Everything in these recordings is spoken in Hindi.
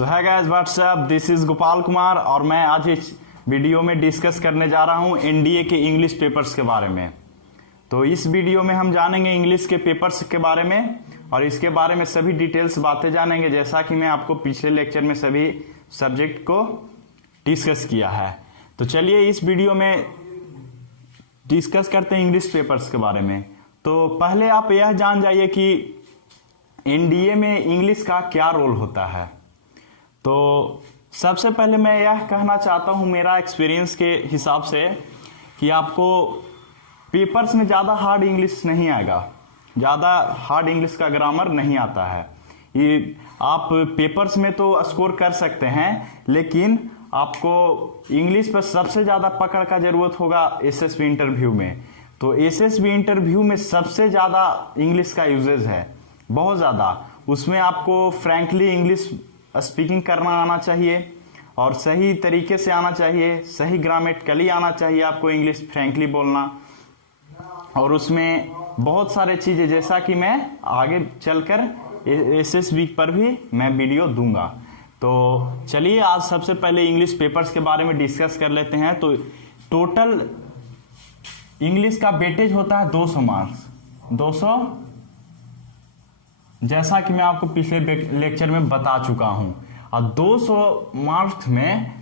सो है guys what's up, this is Gopal Kumar और मैं आज इस वीडियो में डिस्कस करने जा रहा हूं एनडीए के इंग्लिश पेपर्स के बारे में। तो इस वीडियो में हम जानेंगे इंग्लिश के पेपर्स के बारे में और इसके बारे में सभी डिटेल्स बातें जानेंगे, जैसा कि मैं आपको पिछले लेक्चर में सभी सब्जेक्ट को डिस्कस किया है। तो चलिए इस वीडियो में डिस्कस करते हैं इंग्लिश पेपर्स के बारे में। तो पहले आप यह जान जाइए कि एनडीए में इंग्लिश का क्या रोल होता है। तो सबसे पहले मैं यह कहना चाहता हूं मेरा एक्सपीरियंस के हिसाब से कि आपको पेपर्स में ज़्यादा हार्ड इंग्लिश नहीं आएगा, ज़्यादा हार्ड इंग्लिश का ग्रामर नहीं आता है। ये आप पेपर्स में तो स्कोर कर सकते हैं, लेकिन आपको इंग्लिश पर सबसे ज़्यादा पकड़ का ज़रूरत होगा एसएसबी इंटरव्यू में। तो एसएसबी इंटरव्यू में सबसे ज़्यादा इंग्लिश का यूजेज है, बहुत ज़्यादा। उसमें आपको फ्रैंकली इंग्लिश स्पीकिंग करना आना चाहिए और सही तरीके से आना चाहिए, सही ग्रामेटिकली आना चाहिए आपको इंग्लिश फ्रैंकली बोलना। और उसमें बहुत सारे चीज़ें, जैसा कि मैं आगे चलकर एसएसबी पर भी मैं वीडियो दूंगा। तो चलिए आज सबसे पहले इंग्लिश पेपर्स के बारे में डिस्कस कर लेते हैं। तो टोटल इंग्लिश का वेटेज होता है 200 मार्क्स, 200, जैसा कि मैं आपको पिछले लेक्चर में बता चुका हूं। और 200 मार्क्स में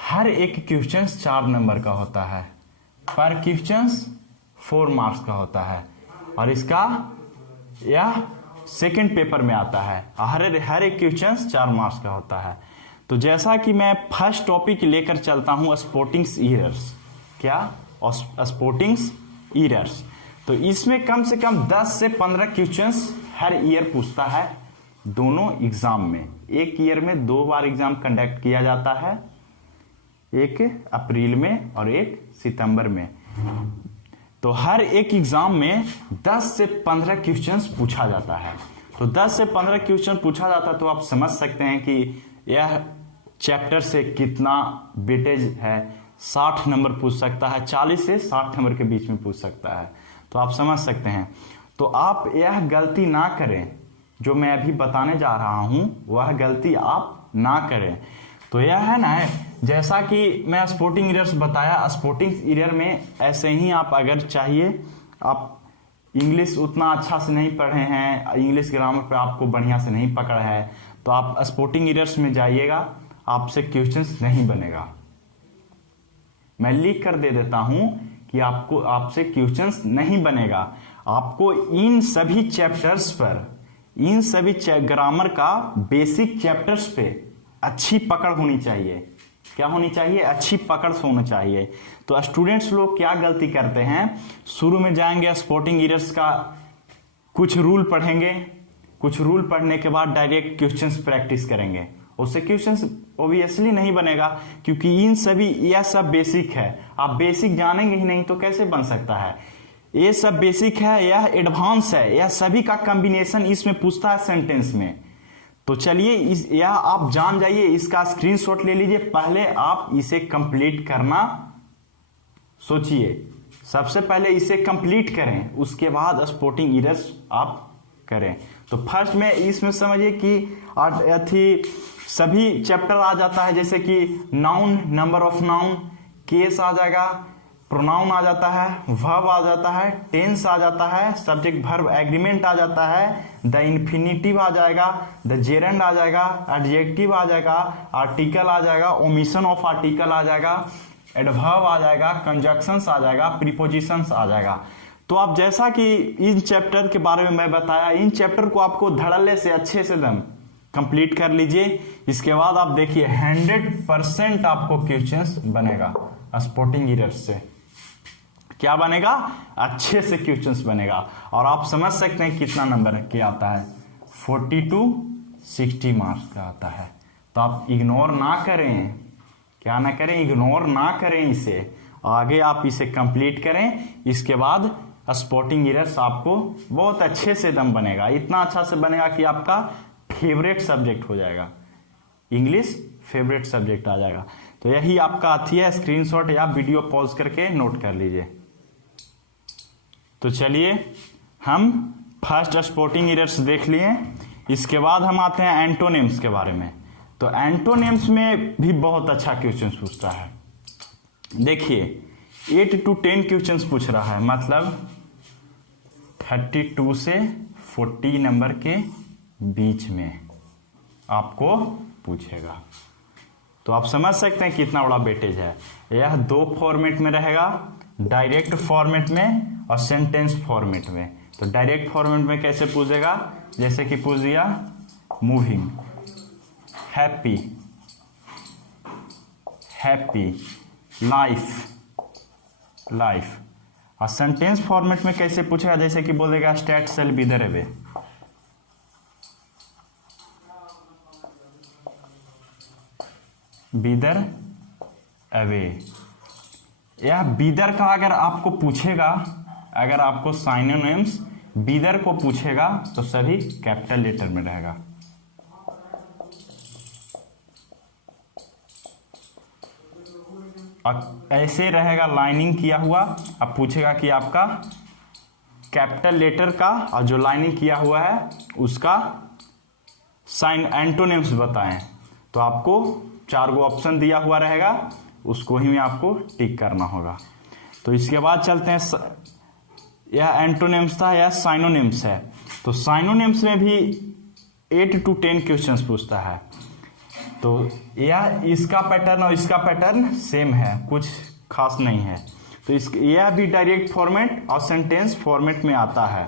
हर एक क्वेश्चन 4 नंबर का होता है, पर क्वेश्चन 4 मार्क्स का होता है। और इसका यह सेकंड पेपर में आता है, हर एक क्वेश्चन 4 मार्क्स का होता है। तो जैसा कि मैं फर्स्ट टॉपिक लेकर चलता हूं, स्पोर्टिंग्स ईरर्स। क्या? स्पोर्टिंग्स ईरर्स। तो इसमें कम से कम 10 से 15 क्वेश्चंस हर ईयर पूछता है दोनों एग्जाम में। एक ईयर में 2 बार एग्जाम कंडक्ट किया जाता है, एक अप्रैल में और एक सितंबर में। तो हर एक एग्जाम में 10 से 15 क्वेश्चंस पूछा जाता है। तो 10 से 15 क्वेश्चन पूछा जाता है, तो आप समझ सकते हैं कि यह चैप्टर से कितना वेटेज है। 60 नंबर पूछ सकता है, 40 से 60 नंबर के बीच में पूछ सकता है। तो आप समझ सकते हैं। तो आप यह गलती ना करें, जो मैं अभी बताने जा रहा हूं वह गलती आप ना करें। तो यह है ना, जैसा कि मैं स्पोर्टिंग ईरर्स बताया, स्पोर्टिंग ईरर में ऐसे ही आप अगर चाहिए, आप इंग्लिश उतना अच्छा से नहीं पढ़े हैं, इंग्लिश ग्रामर पे आपको बढ़िया से नहीं पकड़ है, तो आप स्पोर्टिंग ईरर्स में जाइएगा, आपसे क्वेश्चंस नहीं बनेगा। मैं लिख कर दे देता हूं कि आपसे क्वेश्चंस नहीं बनेगा। आपको इन सभी चैप्टर्स पर, इन सभी ग्रामर का बेसिक चैप्टर्स पे अच्छी पकड़ होनी चाहिए। क्या होनी चाहिए? अच्छी पकड़ होना चाहिए। तो स्टूडेंट्स लोग क्या गलती करते हैं, शुरू में जाएंगे स्पोर्टिंग ईरर्स का कुछ रूल पढ़ेंगे, कुछ रूल पढ़ने के बाद डायरेक्ट क्वेश्चंस प्रैक्टिस करेंगे। उससे क्वेश्चंस ऑब्वियसली नहीं बनेगा, क्योंकि इन सभी यह सब बेसिक है। आप बेसिक जानेंगे ही नहीं तो कैसे बन सकता है। ये सब बेसिक है, यह एडवांस है, यह सभी का कॉम्बिनेशन इसमें पूछता है सेंटेंस में। तो चलिए यह आप जान जाइए, इसका स्क्रीनशॉट ले लीजिए। पहले आप इसे कंप्लीट करना सोचिए, सबसे पहले इसे कंप्लीट करें, उसके बाद स्पोर्टिंग ईरर्स आप करें। तो फर्स्ट में इसमें समझिए कि सभी चैप्टर आ जाता है, जैसे कि noun, number of noun, case आ जाएगा, प्रोनाउन आ जाता है, वर्ब आ जाता है, टेंस आ जाता है, सब्जेक्ट वर्ब एग्रीमेंट आ जाता है, द इन्फिनिटिव आ जाएगा, द जेरेंड आ जाएगा, एडजेक्टिव आ जाएगा, आर्टिकल आ जाएगा, ओमिशन ऑफ आर्टिकल आ जाएगा, एडवर्ब आ जाएगा, कंजक्शंस आ जाएगा, प्रीपोजिशंस आ जाएगा। तो आप जैसा कि इन चैप्टर के बारे में मैं बताया, इन चैप्टर को आपको धड़ल्ले से अच्छे से दम कंप्लीट कर लीजिए। इसके बाद आप देखिए 100% आपको क्वेश्चंस बनेगा स्पोर्टिंग ईरर्स से। क्या बनेगा? अच्छे से क्वेश्चंस बनेगा। और आप समझ सकते हैं कितना नंबर के आता है, 40 to 60 मार्क्स का आता है। तो आप इग्नोर ना करें, क्या ना करें, इग्नोर ना करें इसे, आगे आप इसे कंप्लीट करें। इसके बाद स्पोर्टिंग ईरर्स आपको बहुत अच्छे से दम बनेगा, इतना अच्छा से बनेगा कि आपका फेवरेट सब्जेक्ट हो जाएगा, इंग्लिश फेवरेट सब्जेक्ट आ जाएगा। तो यही आपका अथी है, स्क्रीनशॉट या वीडियो पॉज करके नोट कर लीजिए। तो चलिए हम फर्स्ट स्पोर्टिंग ईरर्स देख लिए, इसके बाद हम आते हैं एंटोनिम्स के बारे में। तो तो एंटोनिम्स में भी बहुत अच्छा क्वेश्चन पूछता है। देखिए 8 to 10 क्वेश्चन पूछ रहा है, मतलब 32 से 40 नंबर के बीच में आपको पूछेगा। तो आप समझ सकते हैं कितना बड़ा वेटेज है। यह दो फॉर्मेट में रहेगा, डायरेक्ट फॉर्मेट में और सेंटेंस फॉर्मेट में। तो डायरेक्ट फॉर्मेट में कैसे पूछेगा, जैसे कि पूछ दिया moving, happy, happy, life, life. और सेंटेंस फॉर्मेट में कैसे पूछेगा, जैसे कि बोलेगा स्टैट shall be there away, wither away. यह बीदर का अगर आपको पूछेगा, अगर आपको साइनोनिम्स बीदर को पूछेगा तो सभी कैपिटल लेटर में रहेगा। और ऐसे रहेगा लाइनिंग किया हुआ। अब पूछेगा कि आपका कैपिटल लेटर का और जो लाइनिंग किया हुआ है उसका साइन एंटोनिम्स बताएं। तो आपको 4 गो ऑप्शन दिया हुआ रहेगा, उसको ही में आपको टिक करना होगा। तो इसके बाद चलते हैं, यह एंटोनिम्स था, यह साइनोनिम्स है। तो साइनोनिम्स में भी 8 to 10 क्वेश्चंस पूछता है। तो यह इसका पैटर्न और इसका पैटर्न सेम है, कुछ खास नहीं है। तो यह भी डायरेक्ट फॉर्मेट और सेंटेंस फॉर्मेट में आता है।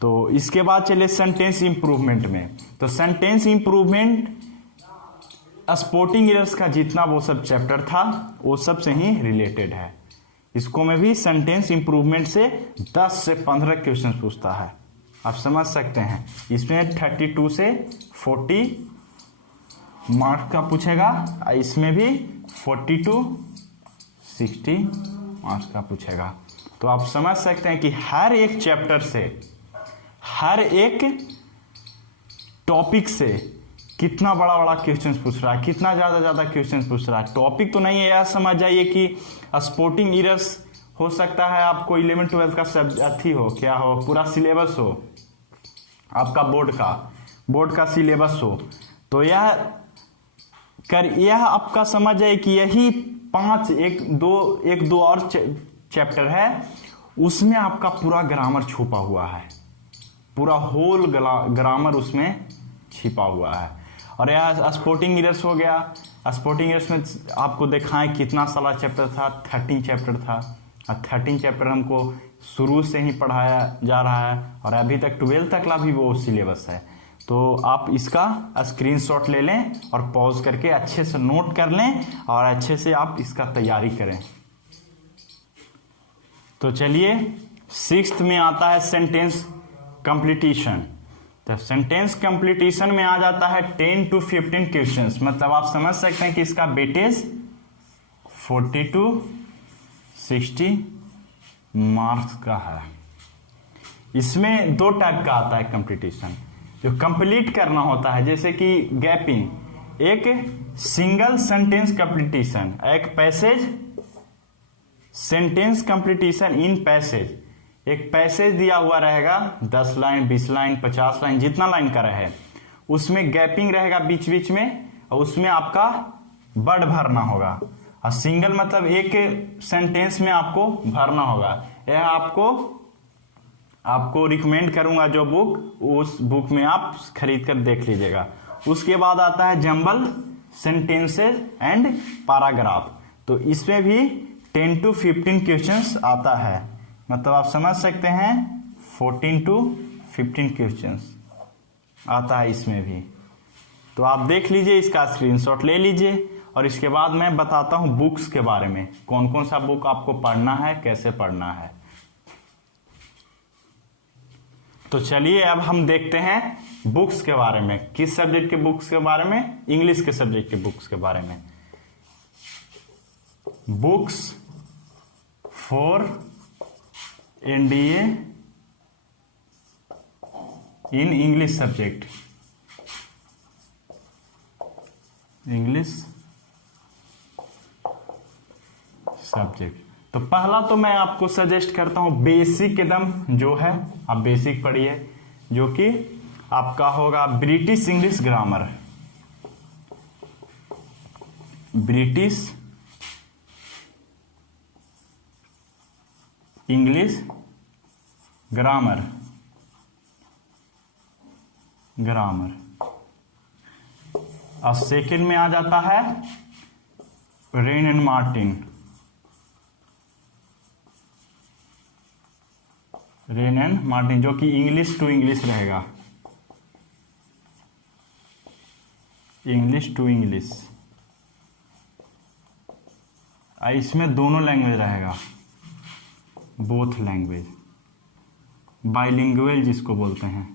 तो इसके बाद चले सेंटेंस इंप्रूवमेंट में। तो सेंटेंस इंप्रूवमेंट स्पोर्टिंग एरर्स का जितना वो सब चैप्टर था वो सब से ही रिलेटेड है। इसको में भी सेंटेंस इंप्रूवमेंट से 10 से 15 क्वेश्चन पूछता है, आप समझ सकते हैं। इसमें 32 से 40 मार्क्स का पूछेगा, इसमें भी 40 to 60 मार्क्स का पूछेगा। तो आप समझ सकते हैं कि हर एक चैप्टर से, हर एक टॉपिक से कितना बड़ा बड़ा क्वेश्चन पूछ रहा है, कितना ज्यादा क्वेश्चन पूछ रहा है। टॉपिक तो नहीं है, यह समझ जाइए कि स्पोर्टिंग एरर्स हो सकता है आपको 11 12 का अथी हो, क्या हो, पूरा सिलेबस हो, आपका बोर्ड का सिलेबस हो। तो यह आपका समझ जाए कि यही 5 एक दो और चैप्टर है, उसमें आपका पूरा ग्रामर छुपा हुआ है, पूरा होल ग्रामर उसमें छिपा हुआ है। और यह स्पोर्टिंग एरर्स हो गया। स्पोर्टिंग एरर्स में आपको दिखाएं कितना सारा चैप्टर था, 13 चैप्टर था। और 13 चैप्टर हमको शुरू से ही पढ़ाया जा रहा है और अभी तक 12 तक का भी वो सिलेबस है। तो आप इसका स्क्रीनशॉट ले लें और पॉज करके अच्छे से नोट कर लें और अच्छे से आप इसका तैयारी करें। तो चलिए 6th में आता है सेंटेंस कंप्लीटिशन। तो सेंटेंस कंप्लीटिशन में आ जाता है 10 to 15 क्वेश्चंस, मतलब आप समझ सकते हैं कि इसका वेटेज 40 to 60 मार्क्स का है। इसमें 2 टाइप का आता है कंप्लीटिशन, जो कंप्लीट करना होता है, जैसे कि गैपिंग, एक सिंगल सेंटेंस कंप्लीटिशन, एक पैसेज सेंटेंस कंप्लीटिशन इन पैसेज। एक पैसेज दिया हुआ रहेगा 10 लाइन 20 लाइन 50 लाइन जितना लाइन का रहे, उसमें गैपिंग रहेगा बीच बीच में और उसमें आपका वर्ड भरना होगा। और सिंगल मतलब एक सेंटेंस में आपको भरना होगा। यह आपको रिकमेंड करूंगा जो बुक, उस बुक में आप खरीद कर देख लीजिएगा। उसके बाद आता है जंबल सेंटेंसेज एंड पैराग्राफ। तो इसमें भी 10 to 15 क्वेश्चंस आता है, मतलब आप समझ सकते हैं 14 to 15 क्वेश्चंस आता है इसमें भी। तो आप देख लीजिए, इसका स्क्रीनशॉट ले लीजिए। और इसके बाद मैं बताता हूं बुक्स के बारे में, कौन कौन सा बुक आपको पढ़ना है, कैसे पढ़ना है। तो चलिए अब हम देखते हैं बुक्स के बारे में। किस सब्जेक्ट के बुक्स के बारे में? इंग्लिश के सब्जेक्ट के बुक्स के बारे में। Books for NDA in English subject, English subject. तो पहला तो मैं आपको सजेस्ट करता हूं बेसिक एकदम जो है, आप बेसिक पढ़िए, जो कि आपका होगा British English grammar. British English grammar. और सेकंड में आ जाता है rain and Martin. Rain and Martin जो कि इंग्लिश टू इंग्लिश रहेगा, इंग्लिश टू इंग्लिश। इसमें दोनों लैंग्वेज रहेगा, बोथ लैंग्वेज, बाइलिंगुअल जिसको बोलते हैं,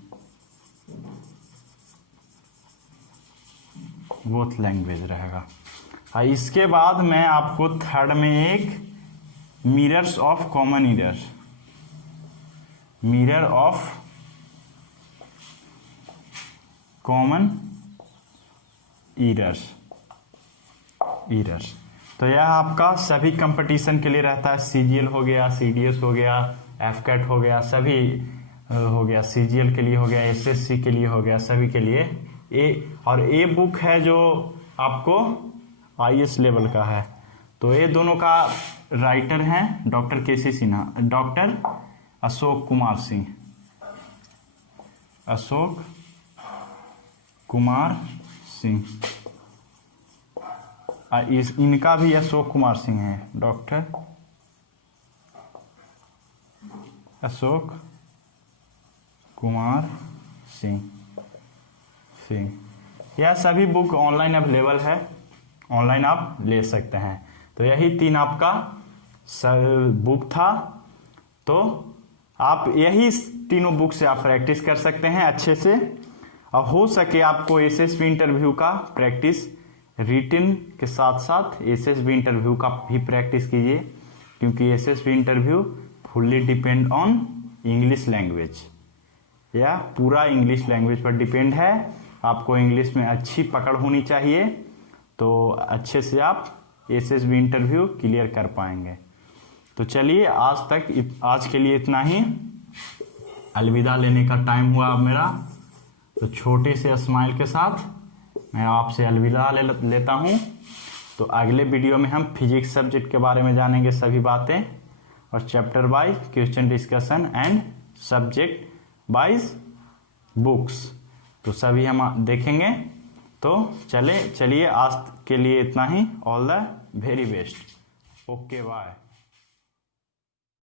बोथ लैंग्वेज रहेगा। इसके बाद मैं आपको थर्ड में एक mirrors of common error, mirror of common errors, तो यह आपका सभी कंपटीशन के लिए रहता है। सीजीएल हो गया, सीडीएस हो गया, एफकैट हो गया, सभी हो गया, सीजीएल के लिए हो गया, एसएससी के लिए हो गया, सभी के लिए। और ए बुक है जो आपको आईएएस लेवल का है। तो ये दोनों का राइटर हैं डॉक्टर केसी सिन्हा, डॉक्टर अशोक कुमार सिंह, अशोक कुमार सिंह। इनका भी अशोक कुमार सिंह है, डॉक्टर अशोक कुमार सिंह। यह सभी बुक ऑनलाइन अवेलेबल है, ऑनलाइन आप ले सकते हैं। तो यही तीन आपका बुक था। तो आप यही तीनों बुक से आप प्रैक्टिस कर सकते हैं अच्छे से। और हो सके आपको एसएसबी इंटरव्यू का प्रैक्टिस रिटन के साथ साथ एसएसबी इंटरव्यू का भी प्रैक्टिस कीजिए, क्योंकि SSB interview fully depend on English language, या पूरा इंग्लिश लैंग्वेज पर डिपेंड है। आपको इंग्लिश में अच्छी पकड़ होनी चाहिए, तो अच्छे से आप एसएसबी इंटरव्यू क्लियर कर पाएंगे। तो चलिए आज के लिए इतना ही। अलविदा लेने का टाइम हुआ अब मेरा। तो छोटे से स्माइल के साथ मैं आपसे अलविदा लेता हूं। तो अगले वीडियो में हम फिजिक्स सब्जेक्ट के बारे में जानेंगे सभी बातें, और chapter wise question discussion and subject wise books, तो सभी हम देखेंगे। तो चलिए आज के लिए इतना ही। All the very best. Okay bye.